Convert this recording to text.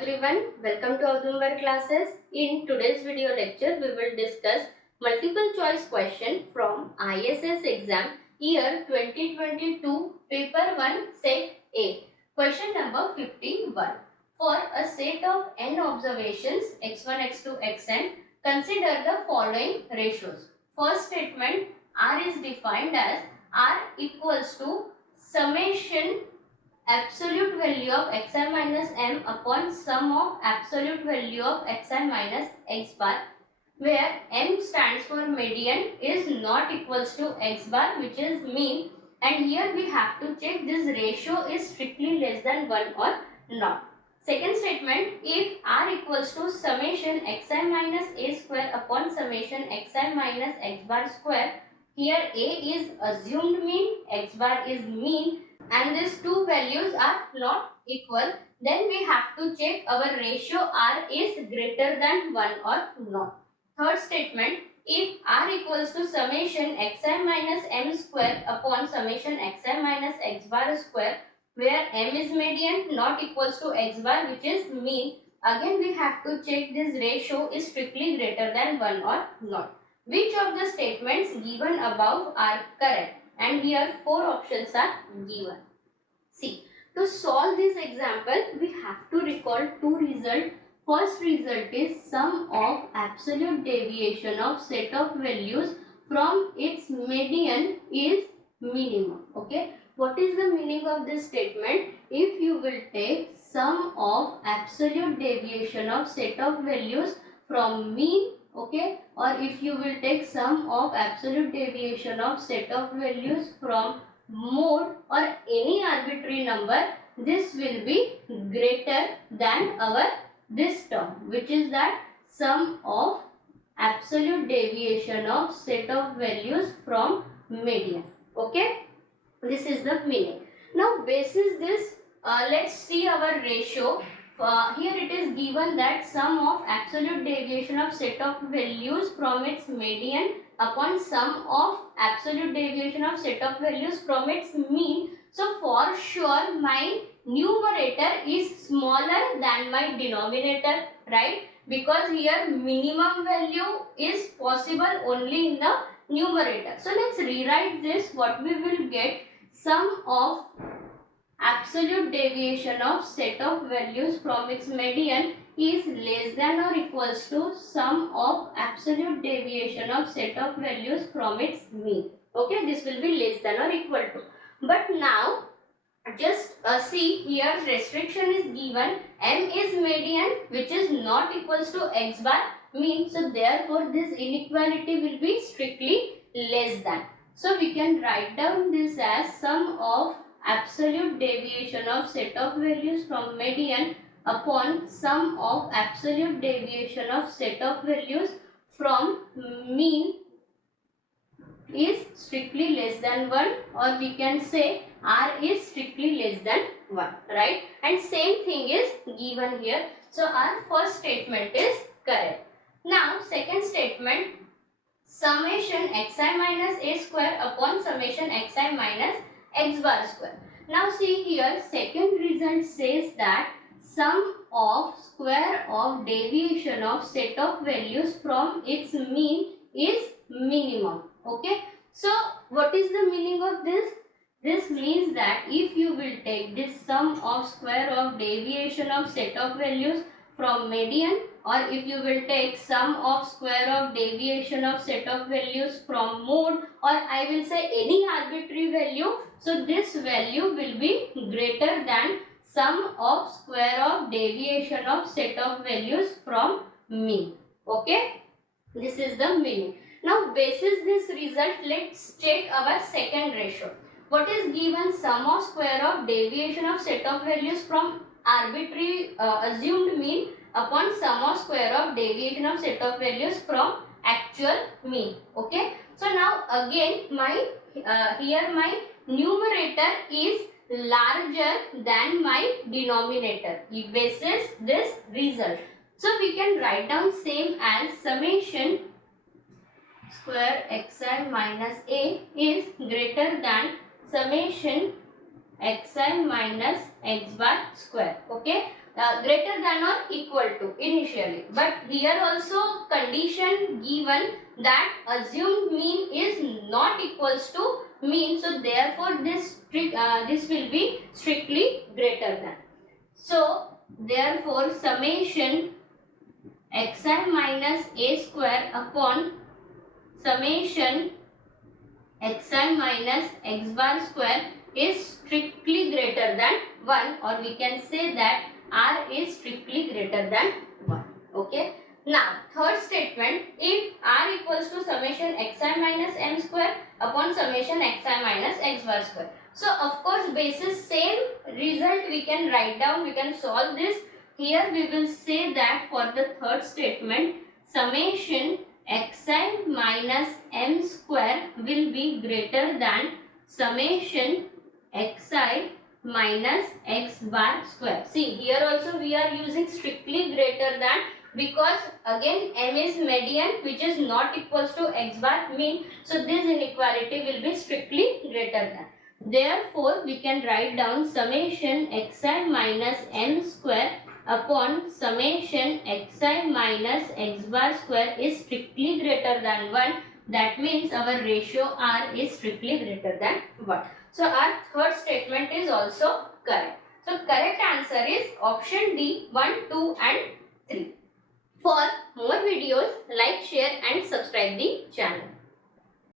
everyone, welcome to our classes. In today's video lecture, we will discuss multiple choice question from ISS exam year 2022 paper 1 set A. Question number 51. For a set of n observations x1, x2, xn, consider the following ratios. First statement, R is defined as R equals to summation absolute value of xi minus m upon sum of absolute value of xi minus x bar, where m stands for median is not equals to x bar, which is mean, and here we have to check this ratio is strictly less than 1 or not. Second statement, if R equals to summation xi minus a square upon summation xi minus x bar square, here a is assumed mean, x bar is mean, and these two values are not equal, then we have to check our ratio R is greater than 1 or not. Third statement, if R equals to summation xi minus m square upon summation xi minus x bar square, where m is median not equals to x bar, which is mean, again we have to check this ratio is strictly greater than 1 or not. Which of the statements given above are correct? And here 4 options are given. See, to solve this example, we have to recall two results. First result is sum of absolute deviation of set of values from its median is minimum. Okay, what is the meaning of this statement? If you will take sum of absolute deviation of set of values from mean, okay, or if you will take sum of absolute deviation of set of values from mode or any arbitrary number, this will be greater than our this term, which is that sum of absolute deviation of set of values from median. Okay, this is the meaning. Now basis this, let's see our ratio. Here it is given that sum of absolute deviation of set of values from its median upon sum of absolute deviation of set of values from its mean. So for sure my numerator is smaller than my denominator, right? Because here minimum value is possible only in the numerator. So let's rewrite this. What we will get, sum of absolute deviation of set of values from its median is less than or equals to sum of absolute deviation of set of values from its mean. Okay, this will be less than or equal to. But now just see, here restriction is given, m is median which is not equals to x bar mean, so therefore this inequality will be strictly less than. So we can write down this as sum of absolute deviation of set of values from median upon sum of absolute deviation of set of values from mean is strictly less than 1, or we can say R is strictly less than 1, right? And same thing is given here. So our first statement is correct. Now second statement, summation xi minus a square upon summation xi minus x bar square. Now see here, second result says that sum of square of deviation of set of values from its mean is minimum. Okay, so what is the meaning of this? This means that if you will take this sum of square of deviation of set of values from median, or if you will take sum of square of deviation of set of values from mode, or I will say any arbitrary value, so this value will be greater than sum of square of deviation of set of values from mean. Okay, this is the meaning. Now basis this result, let's check our second ratio. What is given? Sum of square of deviation of set of values from arbitrary assumed mean upon sum of square of deviation of set of values from actual mean. Okay, so now again my here my numerator is larger than my denominator basis this result. So we can write down same as summation square xi minus a is greater than summation xi minus x bar square. Okay, greater than or equal to initially, but here also condition given that assumed mean is not equals to mean, so therefore this will be strictly greater than. So therefore summation xi minus a square upon summation xi minus x bar square is strictly greater than 1, or we can say that r is strictly greater than 1. Okay. Now third statement, if r equals to summation xi minus m square upon summation xi minus x bar square. So of course basis same result we can write down, we can solve this. Here we will say that for the third statement summation xi minus m square will be greater than summation xi minus x bar square. See, here also we are using strictly greater than, because again m is median which is not equals to x bar mean, so this inequality will be strictly greater than. Therefore we can write down summation xi minus m square upon summation xi minus x bar square is strictly greater than 1. That means our ratio r is strictly greater than 1. So our third statement is also correct. So correct answer is option D, 1, 2 and 3. For more videos, like, share and subscribe the channel.